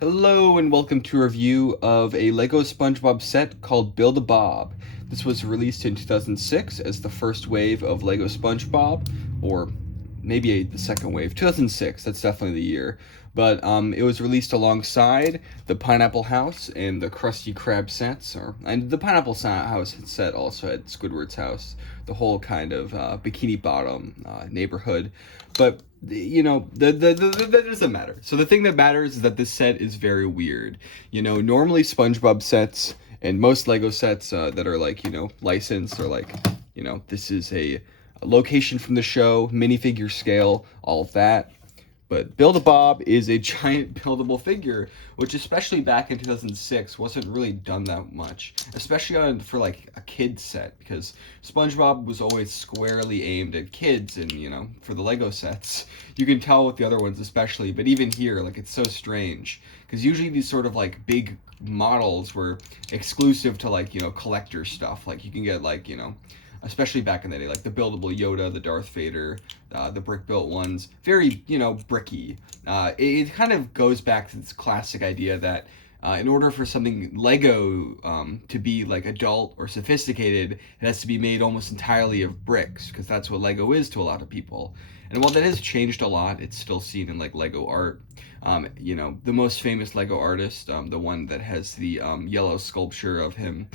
Hello and welcome to a review of a LEGO SpongeBob set called Build-A-Bob. This was released in 2006 as the first wave of LEGO SpongeBob, or maybe the second wave. 2006, that's definitely the year. But it was released alongside the Pineapple House and the Krusty Krab sets, and the Pineapple House set also had Squidward's house, the whole kind of Bikini Bottom neighborhood. But that doesn't matter. So the thing that matters is that this set is very weird. Normally SpongeBob sets and most Lego sets that are licensed are this is a location from the show, minifigure scale, all of that. But Build-A-Bob is a giant buildable figure, which especially back in 2006 wasn't really done that much, especially for like a kid set, because SpongeBob was always squarely aimed at kids, and for the Lego sets, you can tell with the other ones especially, but even here, like, it's so strange, because usually these sort of like big models were exclusive to collector stuff. Like you can get especially back in the day, like the buildable Yoda, the Darth Vader, the brick-built ones, very, bricky. It kind of goes back to this classic idea that in order for something Lego to be like adult or sophisticated, it has to be made almost entirely of bricks, because that's what Lego is to a lot of people. And while that has changed a lot, it's still seen in like Lego art. The most famous Lego artist, the one that has the yellow sculpture of him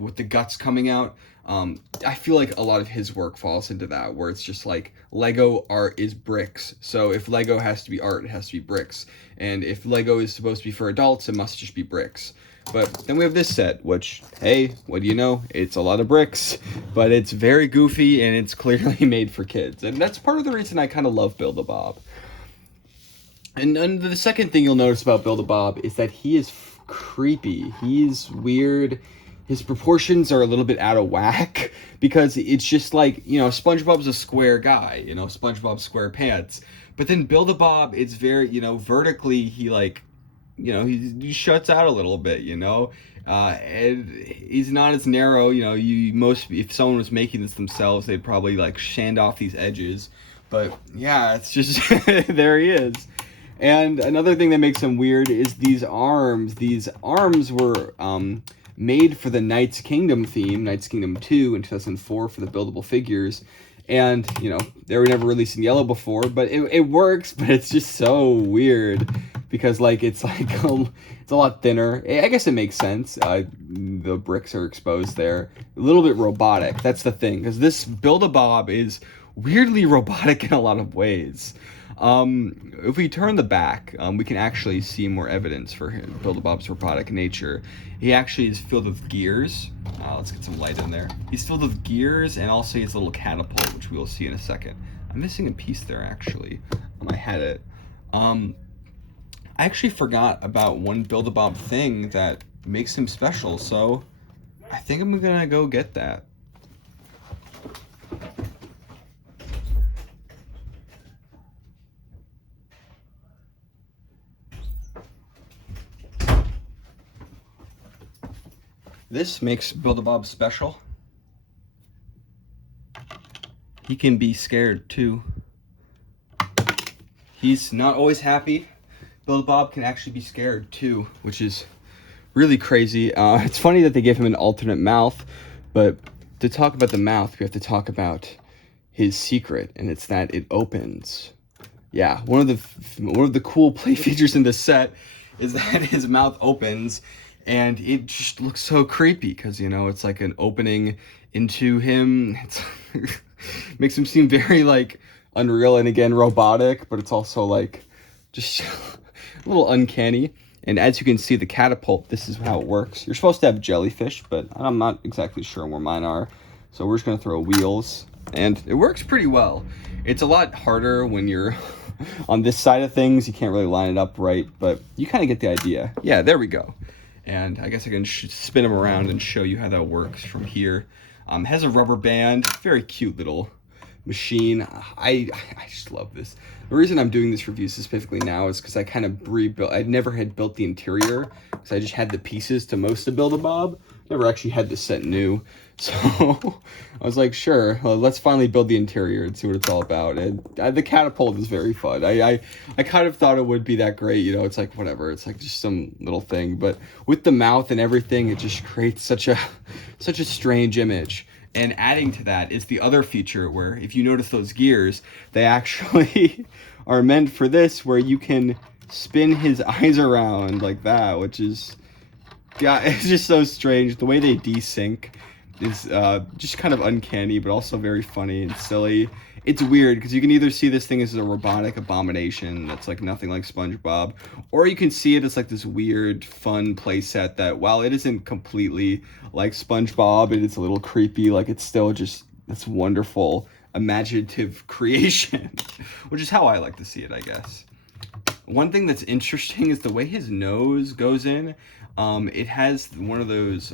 with the guts coming out. I feel like a lot of his work falls into that, where it's just like Lego art is bricks. So if Lego has to be art, it has to be bricks. And if Lego is supposed to be for adults, it must just be bricks. But then we have this set, which, hey, what do you know? It's a lot of bricks, but it's very goofy and it's clearly made for kids. And that's part of the reason I kind of love Build-A-Bob. And the second thing you'll notice about Build-A-Bob is that he is creepy. He's weird. His proportions are a little bit out of whack, because it's just like, SpongeBob's a square guy, SpongeBob SquarePants. But then Build-A-Bob, it's very, vertically, he shuts out a little bit, and he's not as narrow. If someone was making this themselves, they'd probably like sand off these edges. But yeah, it's just, there he is. And another thing that makes him weird is these arms. These arms were, made for the Knights Kingdom theme, Knights Kingdom 2 in 2004 for the buildable figures. And, they were never released in yellow before, but it works, but it's just so weird, because it's a lot thinner. I guess it makes sense. The bricks are exposed there. A little bit robotic. That's the thing, because this Build-A-Bob is weirdly robotic in a lot of ways. If we turn the back, we can actually see more evidence for him, Build-A-Bob's robotic nature. He actually is filled with gears. Let's get some light in there. He's filled with gears, and also he has a little catapult, which we will see in a second. I'm missing a piece there, actually. I had it. I actually forgot about one Build-A-Bob thing that makes him special, so I think I'm gonna go get that. This makes Build-A-Bob special. He can be scared too. He's not always happy. Build-A-Bob can actually be scared too, which is really crazy. It's funny that they give him an alternate mouth, but to talk about the mouth, we have to talk about his secret, and it's that it opens. Yeah, one of the cool play features in this set is that his mouth opens. And it just looks so creepy, because, it's like an opening into him. It makes him seem very, unreal and, again, robotic. But it's also, just a little uncanny. And as you can see, the catapult, this is how it works. You're supposed to have jellyfish, but I'm not exactly sure where mine are. So we're just going to throw wheels. And it works pretty well. It's a lot harder when you're on this side of things. You can't really line it up right. But you kind of get the idea. Yeah, there we go. And I guess I can spin him around and show you how that works from here. Has a rubber band, very cute little machine. I just love this. The reason I'm doing this review specifically now is because I kind of rebuilt. I never had built the interior, because I just had the pieces to most of Build-A-Bob. never actually had this set new. So I was like, sure, let's finally build the interior and see what it's all about. And the catapult is very fun. I kind of thought it would be that great, you know. It's like whatever. It's like just some little thing, but with the mouth and everything, it just creates such a strange image. And adding to that is the other feature where, if you notice those gears, they actually are meant for this, where you can spin his eyes around like that, which is, God, it's just so strange. The way they desync is just kind of uncanny, but also very funny and silly. It's weird because you can either see this thing as a robotic abomination that's like nothing like SpongeBob, or you can see it as like this weird, fun playset that, while it isn't completely like SpongeBob and it's a little creepy, like it's still just this wonderful, imaginative creation, which is how I like to see it, I guess. One thing that's interesting is the way his nose goes in. It has one of those,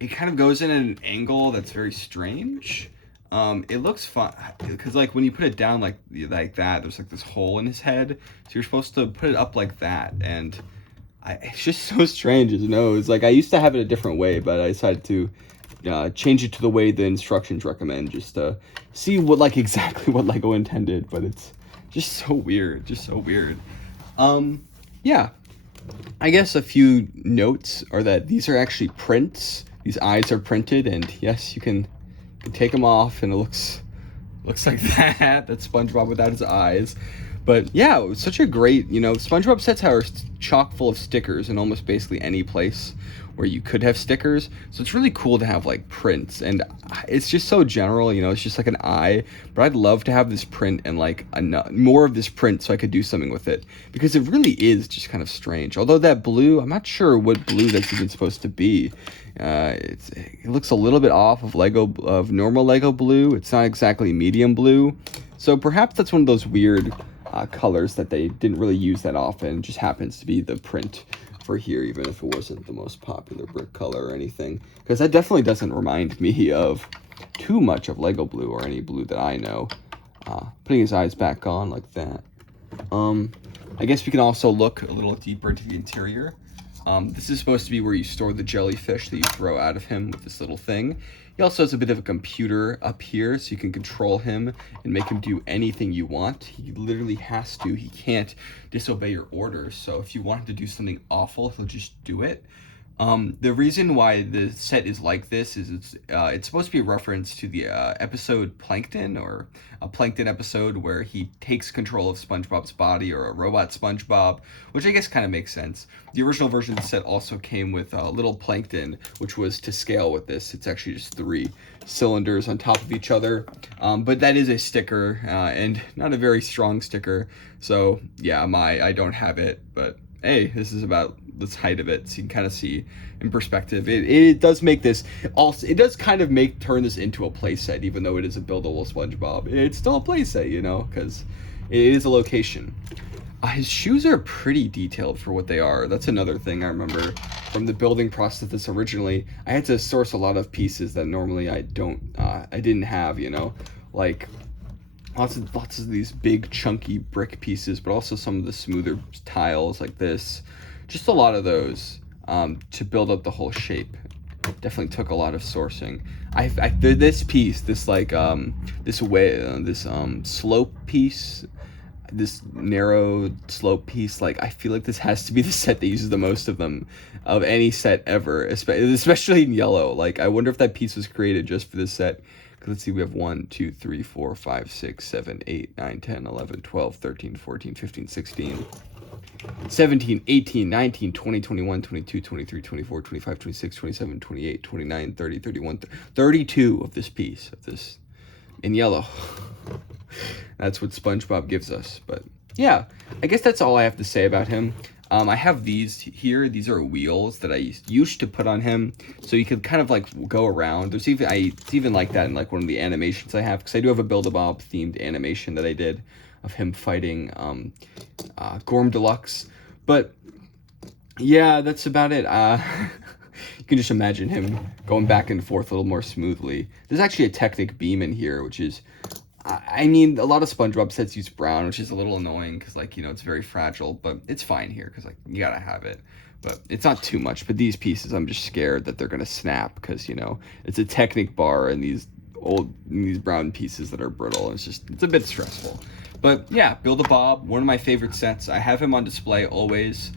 it kind of goes in at an angle that's very strange. It looks fun because, like, when you put it down like that, there's like this hole in his head, so you're supposed to put it up like that, and it's just so strange, his nose. Like, I used to have it a different way, but I decided to change it to the way the instructions recommend, just to see what, like, exactly what Lego intended. But it's just so weird, yeah. I guess a few notes are that these are actually prints. These eyes are printed, and yes, you can take them off, and it looks like that. That's SpongeBob without his eyes. But yeah, it was such a great, you know, SpongeBob sets are chock full of stickers in almost basically any place where you could have stickers. So it's really cool to have like prints, and it's just so general, you know, it's just like an eye. But I'd love to have this print and like more of this print so I could do something with it, because it really is just kind of strange. Although that blue, I'm not sure what blue that's even supposed to be. It looks a little bit off of normal Lego blue. It's not exactly medium blue. So perhaps that's one of those weird colors that they didn't really use that often. It just happens to be the print for here, even if it wasn't the most popular brick color or anything, because that definitely doesn't remind me of too much of Lego blue or any blue that I know. Putting his eyes back on like that. I guess we can also look a little deeper into the interior. This is supposed to be where you store the jellyfish that you throw out of him with this little thing. He also has a bit of a computer up here, so you can control him and make him do anything you want. He literally has to. He can't disobey your orders. So if you want him to do something awful, he'll just do it. The reason why the set is like this is it's supposed to be a reference to the episode Plankton, or a Plankton episode where he takes control of SpongeBob's body, or a robot SpongeBob, which I guess kind of makes sense. The original version of the set also came with little Plankton, which was to scale with this. It's actually just 3 cylinders on top of each other, but that is a sticker, and not a very strong sticker. So yeah, I don't have it, but hey, this is about the height of it, so you can kind of see in perspective. It does make this also, it does kind of turn this into a playset, even though it is a buildable SpongeBob. It's still a playset, you know, because it is a location. His shoes are pretty detailed for what they are. That's another thing I remember from the building process of this originally. I had to source a lot of pieces that normally I didn't have, you know, like lots of these big chunky brick pieces, but also some of the smoother tiles like this. Just a lot of those to build up the whole shape. Definitely took a lot of sourcing. This piece, this like this slope piece, this narrow slope piece, like I feel like this has to be the set that uses the most of them of any set ever, especially in yellow. Like, I wonder if that piece was created just for this set. Let's see, we have 1, 2, 3, 4, 5, 6, 7, 8, 9, 10, 11, 12, 13, 14, 15, 16, 17, 18, 19, 20, 21, 22, 23, 24, 25, 26, 27, 28, 29, 30, 31, 32 of this piece, of this in yellow. That's what SpongeBob gives us. But yeah, I guess that's all I have to say about him. I have these here. These are wheels that I used to put on him, so you could kind of like go around. It's even like that in like one of the animations I have, because I do have a Build-A-Bob themed animation that I did of him fighting Gorm Deluxe. But yeah, that's about it. You can just imagine him going back and forth a little more smoothly. There's actually a Technic beam in here, which is I mean, a lot of SpongeBob sets use brown, which is a little annoying because, like, you know, it's very fragile, but it's fine here because, like, you gotta have it. But it's not too much. But these pieces, I'm just scared that they're gonna snap because, you know, it's a Technic bar and these brown pieces that are brittle. It's a bit stressful. But yeah, Build a Bob, one of my favorite sets. I have him on display always.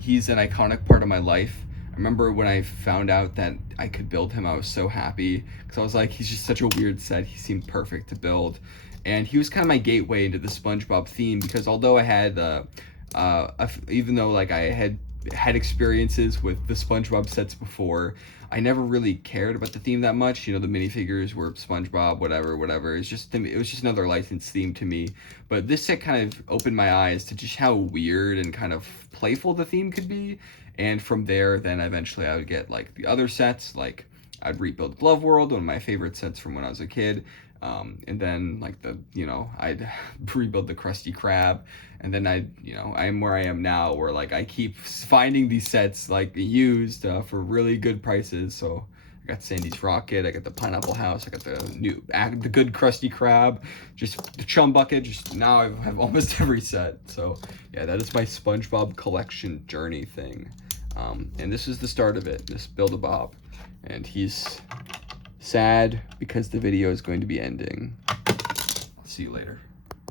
He's an iconic part of my life. I remember when I found out that I could build him, I was so happy because I was like, he's just such a weird set. He seemed perfect to build, and he was kind of my gateway into the SpongeBob theme because although I had, even though like I had experiences with the SpongeBob sets before, I never really cared about the theme that much. You know, the minifigures were SpongeBob, whatever. It was just another licensed theme to me. But this set kind of opened my eyes to just how weird and kind of playful the theme could be. And from there, then eventually I would get like the other sets, like I'd rebuild Glove World, one of my favorite sets from when I was a kid. And then like I'd rebuild the Krusty Krab, and then I'm where I am now, where like I keep finding these sets like used for really good prices. So I got Sandy's Rocket, I got the Pineapple House, I got the good Krusty Krab, just the Chum Bucket. Just now I have almost every set. So yeah, that is my SpongeBob collection journey thing. And this is the start of it. This Build a Bob, and he's sad because the video is going to be ending. I'll see you later.